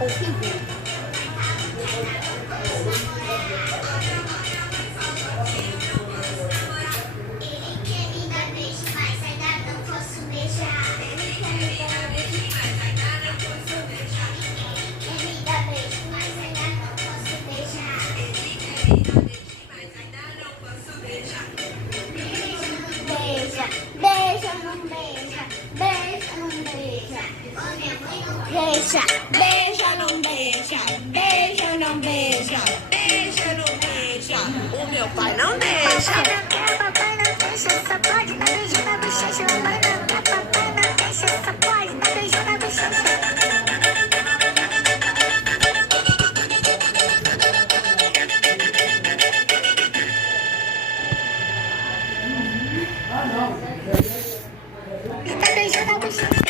Horrível. Ele quer me dar beijo, mas ainda não posso beijar. Ele quer me dar beijo, mas ainda não posso beijar. Ele quer me dar beijo, mas ainda não posso beijar. Ele quer me dar beijo, mas ainda não posso beijar. Beija, beija, não beija. Beija, não beija. Ô, minha mãe não Beija, beija, não beija. Beija, não beija. Beija, não beija. O meu pai não deixa. papai não deixa, só pode dar beijo na bochecha. Mamãe não quer, papai não deixa, só pode dar beijo na bochecha. Dá beijo na bochecha.